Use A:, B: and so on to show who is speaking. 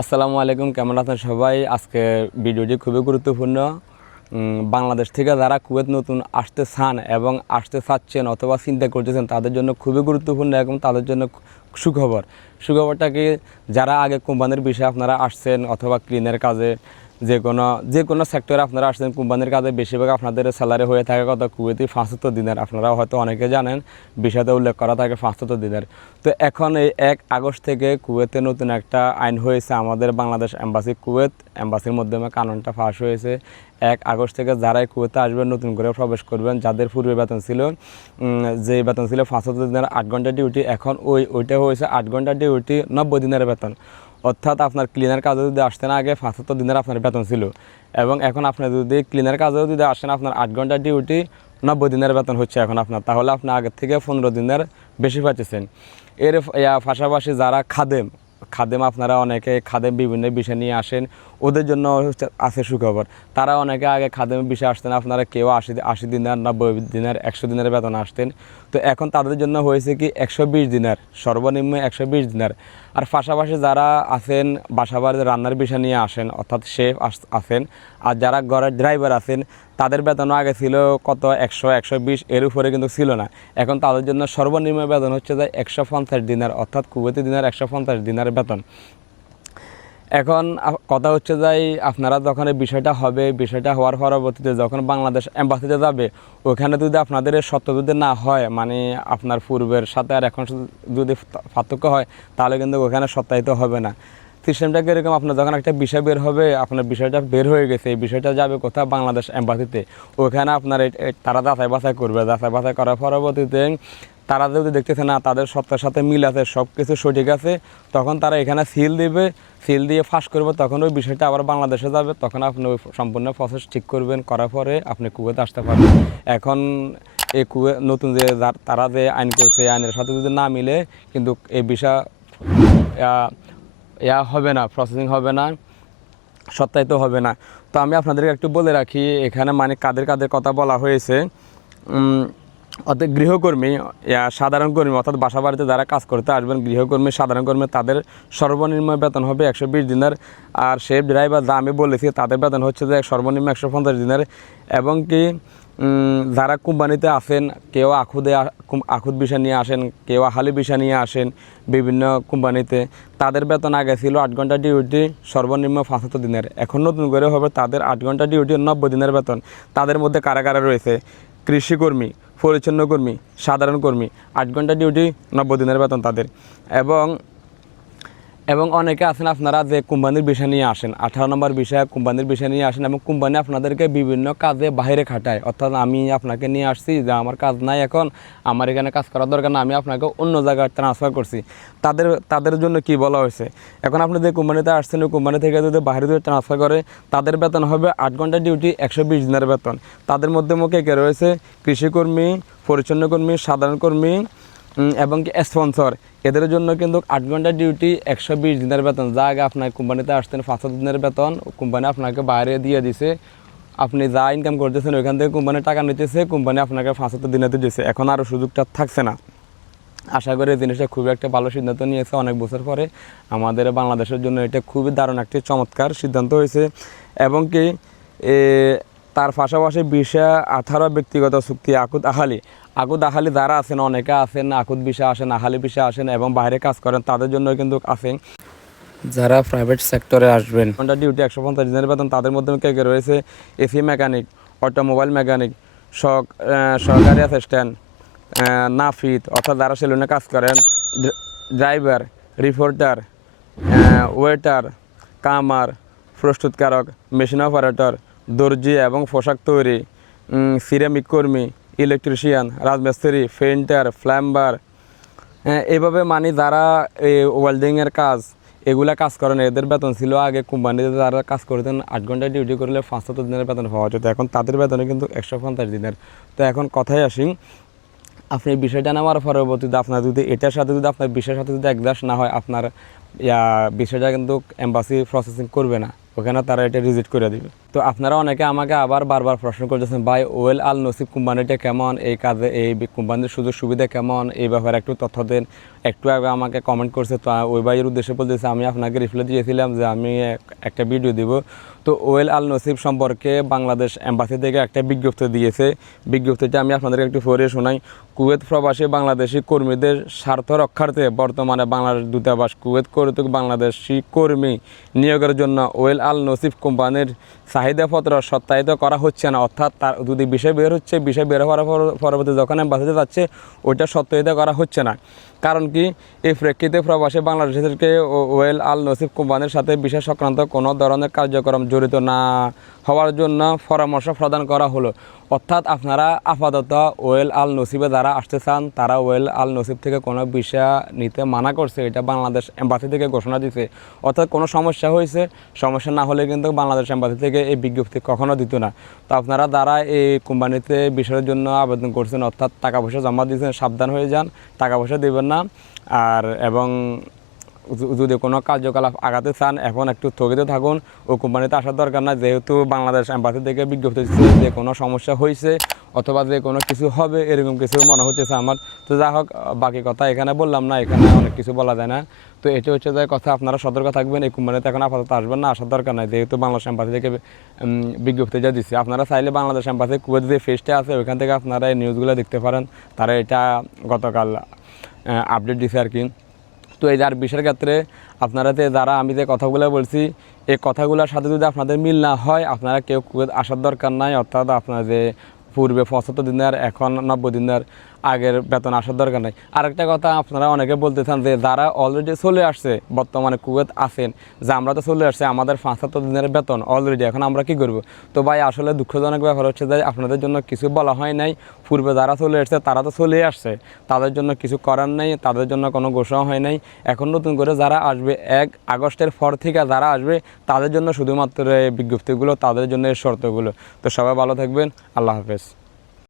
A: আসসালামু আলাইকুম, কেমন আছেন সবাই? আজকে ভিডিওটি খুবই গুরুত্বপূর্ণ। বাংলাদেশ থেকে যারা কুয়েত নতুন আসতে চান এবং আসতে চাচ্ছেন অথবা চিন্তা করতেছেন, তাদের জন্য খুবই গুরুত্বপূর্ণ এবং তাদের জন্য সুখবর। সুখবরটাকে যারা আগে কোম্পানির বিষয়ে আপনারা আসছেন অথবা ক্লিনের কাজে যে কোনো যে কোনো সেক্টরে আপনারা আসছেন, কোম্পানির কাজে বেশিরভাগ আপনাদের স্যালারি হয়ে থাকে কত? কুয়েতি পাঁচাত্তর দিনের। আপনারা হয়তো অনেকে জানেন বিষয়তে উল্লেখ করা থাকে পাঁচাত্তর দিনের। তো এখন এই এক আগস্ট থেকে কুয়েতে নতুন একটা আইন হয়েছে আমাদের বাংলাদেশ এম্বাসি কুয়েত। এম্বাসির মাধ্যমে কানুনটা ফাঁস হয়েছে। এক আগস্ট থেকে যারাই কুয়েতে আসবেন, নতুন করে প্রবেশ করবেন, যাদের পূর্বে বেতন ছিল যে বেতন ছিল পাঁচাত্তর দিনের, আট ঘণ্টা ডিউটি এখন ওই, ওইটা হয়েছে আট ঘণ্টা ডিউটি নব্বই দিনের বেতন। অর্থাৎ আপনার ক্লিনার কাজে যদি আসতেন আগে, পাঁচাত্তর দিনের আপনার বেতন ছিল। এবং এখন আপনি যদি ক্লিনার কাজেও যদি আসেন, আপনার আট ঘণ্টা ডিউটি নব্বই দিনের বেতন হচ্ছে এখন আপনার। তাহলে আপনি আগের থেকে পনেরো দিনের বেশি পাচ্ছেন। এর পাশাপাশি যারা খাদেম খাদেম আপনারা অনেকে, খাদেম বিভিন্ন বিষয় নিয়ে আসেন। ওদের জন্য হচ্ছে আছে সুখবর। তারা অনেকে আগে খাদেমের বিষয়ে আসতেন, আপনারা কেউ আশি আশি দিনের নব্বই দিনের, একশো দিনের বেতন আসতেন। তো এখন তাদের জন্য হয়েছে কি একশো বিশ দিনের, সর্বনিম্ন একশো বিশ দিনের। আর পাশাপাশি যারা আছেন বাসাবাড়িতে রান্নার বিষয় নিয়ে আসেন, অর্থাৎ শেফ আছেন, আর যারা ঘরের ড্রাইভার আছেন, তাদের বেতনও আগে ছিল কত? একশো একশো বিশ, এর উপরে কিন্তু ছিল না। এখন তাদের জন্য সর্বনিম্ন বেতন হচ্ছে যে একশো পঞ্চাশ দিনের, অর্থাৎ কুবৈতি দিনের একশো পঞ্চাশ দিনের বেতন। এখন কথা হচ্ছে যাই, আপনারা যখন এই বিষয়টা হবে, বিষয়টা হওয়ার পরবর্তীতে যখন বাংলাদেশ এম্বাসিতে যাবে, ওখানে যদি আপনাদের সত্য যদি না হয় মানে আপনার পূর্বের সাথে আর এখন যদি পার্থক্য হয়, তাহলে কিন্তু ওখানে সত্যায়িত হবে না। সিস্টেমটা কীরকম? আপনার যখন একটা বিষয় বের হবে, আপনার বিষয়টা বের হয়ে গেছে, এই বিষয়টা যাবে কোথাও বাংলাদেশ এম্বাসিতে। ওখানে আপনার তারা যাচাই বাছাই করবে। যাচাই বাছাই করার পরবর্তীতে তারা যদি দেখতেছে, না, তাদের সত্যের সাথে মিল আছে সব কিছু সঠিক আছে। তখন তারা এখানে সিল দিবে সিল দিয়ে ফাঁস করবে, তখন ওই বিষয়টা আবার বাংলাদেশে যাবে। তখন আপনি ওই সম্পূর্ণ প্রসেস ঠিক করবেন, করার পরে আপনি কুয়েতে আসতে পারবেন। এখন এই কুয়ে, নতুন যে তারা যে আইন করছে আইনের সাথে যদি না মিলে, কিন্তু এই বিষয়, ইয়া হবে না প্রসেসিং হবে না, সত্যায়িত হবে না। তো আমি আপনাদেরকে একটু বলে রাখি, এখানে মানে কাদের কাদের কথা বলা হয়েছে অর্থাৎ গৃহকর্মী সাধারণ কর্মী, অর্থাৎ বাসা বাড়িতে যারা কাজ করতে আসবেন, গৃহকর্মী, সাধারণ কর্মী, তাদের সর্বনিম্ন বেতন হবে একশো বিশ দিনের। আর শেফ ড্রাইভার যা আমি বলেছি, তাদের বেতন হচ্ছে যে সর্বনিম্ন একশো পঞ্চাশ দিনের। এবং কি যারা কোম্পানিতে আসেন কেউ আখুদে আখুদ বিষয় নিয়ে আসেন, কেউ আহালি বিষয় নিয়ে আসেন বিভিন্ন কোম্পানিতে, তাদের বেতন আগে ছিল আট ঘণ্টা ডিউটি সর্বনিম্ন পাঁচাত্তর দিনের। এখন নতুন করে হবে তাদের আট ঘণ্টা ডিউটি নব্বই দিনের বেতন। তাদের মধ্যে কারা কারা রয়েছে? কৃষিকর্মী পরিচ্ছন্ন কর্মী সাধারণ কর্মী আট ঘণ্টা ডিউটি নব্বই দিনের বেতন তাদের। এবং এবং অনেকে আছেন আপনারা যে কোম্পানির বিষয় নিয়ে আসেন। আঠারো নম্বর বিষয়ে, কোম্পানির বিষয় নিয়ে আসেন এবং কোম্পানি আপনাদেরকে বিভিন্ন কাজে বাইরে খাটায়। অর্থাৎ আমি আপনাকে নিয়ে আসছি যে আমার কাজ নাই এখন, আমার এখানে কাজ করার দরকার না আমি আপনাকে অন্য জায়গায় ট্রান্সফার করছি। তাদের তাদের জন্য কি বলা হয়েছে? এখন আপনি যে কোম্পানিতে আসছেন, ওই কোম্পানি থেকে যদি বাইরে যদি ট্রান্সফার করে, তাদের বেতন হবে আট ঘণ্টা ডিউটি একশো বিশ দিনের বেতন। তাদের মধ্যে মুখে কে রয়েছে? কৃষিকর্মী, পরিচ্ছন্ন কর্মী, সাধারণ কর্মী এবং কি স্পন্সর এদের জন্য কিন্তু আট ঘণ্টা ডিউটি একশো বিশ দিনের বেতন। যা আগে আপনার কোম্পানিতে আসতেন পাঁচশো দিনের বেতন কোম্পানি আপনাকে বাইরে দিয়ে দিছে। আপনি যা ইনকাম করতেছেন, ওইখান থেকে কোম্পানি টাকা নিতেছে কোম্পানি আপনাকে পাঁচশো দিনেতে দিচ্ছে এখন আরও সুযোগটা থাকছে না। আশা করি এই জিনিসটা খুবই একটা ভালো সিদ্ধান্ত নিয়েছে অনেক বছর পরে। আমাদের বাংলাদেশের জন্য এটা খুবই দারুণ একটি চমৎকার সিদ্ধান্ত হয়েছে। এবং কি তার পাশাপাশি বিশা আঠারো ব্যক্তিগত চুক্তি আকুদ আহালি। আকুদ আহালি যারা আছেন অনেকে আছেন আকুদ বিষা আসেন আহালি বিষা আসেন এবং বাইরে কাজ করেন তাদের জন্য কিন্তু আছেন যারা প্রাইভেট সেক্টরে আসবেন। ঘণ্টা ডিউটি একশো পঞ্চাশ দিনের বেতন তাদের মধ্যে কে কে রয়েছে? এসি মেকানিক অটোমোবাইল মেকানিক সহকারী অ্যাসিস্ট্যান্ট নাফিত অর্থাৎ যারা সেলুনে কাজ করেন ড্রাইভার রিপোর্টার ওয়েটার কামার প্রস্তুতকারক মেশিন অপারেটর দর্জি এবং পোশাক তৈরি সিরামিক কর্মী ইলেকট্রিশিয়ান রাজমিস্ত্রি পেইন্টার প্লাম্বার হ্যাঁ, এইভাবে মানে যারা ওয়েল্ডিংয়ের কাজ এগুলা কাজ করেন এদের বেতন ছিল আগে কোম্পানিতে যারা কাজ করতেন আট ঘণ্টা ডিউটি করলে পাঁচশো দিনের বেতন পাওয়া যেত। এখন তাদের বেতনে কিন্তু একশো পঞ্চাশ দিনের। তো এখন কথায় আসি আপনি বিষয়টা নেওয়ার পরবর্তীতে আপনার যদি এটার সাথে যদি আপনার বিষয়ের সাথে যদি একদাস না হয় আপনার বিষয়টা কিন্তু এম্বাসি প্রসেসিং করবে না। ওখানে তারা এটা রিজিট করে দিবে। তো আপনারা অনেকে আমাকে আবার বারবার প্রশ্ন করতেছেন, ভাই, ওয়েল আল নসিব কোম্পানিটা কেমন? এই কাজে, এই কোম্পানির সুযোগ সুবিধা কেমন? এই ব্যাপারে একটু তথ্য দেন। একটু আগে আমাকে কমেন্ট করছে, তো ওই ভাইয়ের উদ্দেশ্যে বলতেছে, আমি আপনাকে রিপ্লাই দিয়েছিলাম যে আমি একটা ভিডিও দিব। তো ওয়েল আল নসিব সম্পর্কে বাংলাদেশ এম্বাসি থেকে একটা বিজ্ঞপ্তি দিয়েছে। বিজ্ঞপ্তিটা আমি আপনাদেরকে একটু পড়ে শোনাই। কুয়েত প্রবাসী বাংলাদেশি কর্মীদের স্বার্থ রক্ষার্থে বর্তমানে বাংলাদেশ দূতাবাস কুয়েত কর্তৃক বাংলাদেশি কর্মী নিয়োগের জন্য ওয়েল আল নসিব কোম্পানির চাহিদাপত্র সত্যায়িত করা হচ্ছে না। অর্থাৎ তার যদি বিষয় বের হচ্ছে, বিষয় বের হওয়ার পর- পরবর্তী যখন বাঁচাতে যাচ্ছে, ওইটা সত্যায়িত করা হচ্ছে না। কারণ কি? এই প্রেক্ষিতে প্রবাসী বাংলাদেশকে ওয়েল আল নসিব কোম্পানির সাথে বিশেষ সংক্রান্ত কোনো ধরনের কার্যক্রম জড়িত না। হওয়ার জন্য পরামর্শ প্রদান করা হলো। অর্থাৎ আপনারা আপাতত ওয়েল আল নসিবে যারা আসতে চান, তারা ওয়েল আল নসিব থেকে কোনো বিষয় নিতে মানা করছে। এটা বাংলাদেশ এম্বাসি থেকে ঘোষণা দিছে। অর্থাৎ কোনো সমস্যা হয়েছে? সমস্যা না হলে কিন্তু বাংলাদেশ এম্বাসি থেকে এই বিজ্ঞপ্তি কখনো দিত না। তো আপনারা যারা এই কোম্পানিতে বিষয়ের জন্য আবেদন করছেন, অর্থাৎ টাকা পয়সা জমা দিয়েছেন, সাবধান হয়ে যান, টাকা পয়সা দেবেন না। আর এবং যদি কোনো কার্যকলাপ আগাতে চান, এখন একটু স্থগিত থাকুন। ও কোম্পানিতে আসার দরকার না যেহেতু বাংলাদেশ এম্বাসি থেকে বিজ্ঞপ্তি দিচ্ছে যে কোনো সমস্যা হয়েছে অথবা যে কোনো কিছু হবে, এরকম কিছু মনে হতেছে আমার। তো যা হোক, বাকি কথা এখানে বললাম না, এখানে অনেক কিছু বলা যায় না। তো এটা হচ্ছে যে কথা, আপনারা সতর্ক থাকবেন, এই কোম্পানিতে এখন আপাতত আসবেন না, আসার দরকার নাই, যেহেতু বাংলাদেশ এম্বাসি থেকে বিজ্ঞপ্তি যা দিচ্ছে আপনারা চাইলে বাংলাদেশ এম্বাসি কুয়েত যে ফেসটা আছে, ওইখান থেকে আপনারা এই নিউজগুলো দেখতে পারেন। তারা এটা গতকাল আপডেট দিছে আর কি। তো এই যার বিষয়ের ক্ষেত্রে আপনারা যে যারা, আমি যে কথাগুলো বলছি, এই কথাগুলোর সাথে যদি আপনাদের মিল না হয়, আপনারা কেউ আসার দরকার নাই। অর্থাৎ আপনার যে পূর্বে পঁচাত্তর দিনের, এখন নব্বই দিনের আগের বেতন আসার দরকার নাই। আরেকটা কথা আপনারা অনেকে বলতে চান যে যারা অলরেডি চলে আসছে, বর্তমানে কুয়েত আছেন, যে আমরা তো চলে আসছে, আমাদের পাঁচ সাত দিনের বেতন অলরেডি এখন আমরা কি করব? তো ভাই, আসলে দুঃখজনক ব্যাপার হচ্ছে যে আপনাদের জন্য কিছু বলা হয় নাই। পূর্বে যারা চলে আসছে, তারা তো চলে আসছে। তাদের জন্য কিছু করার নেই, তাদের জন্য কোনো ঘোষণা হয় নাই। এখন নতুন করে যারা আসবে, এক আগস্টের পর থেকে যারা আসবে, তাদের জন্য শুধুমাত্র বিজ্ঞপ্তিগুলো, তাদের জন্য এই শর্তগুলো। তো সবাই ভালো থাকবেন, আল্লাহ হাফেজ।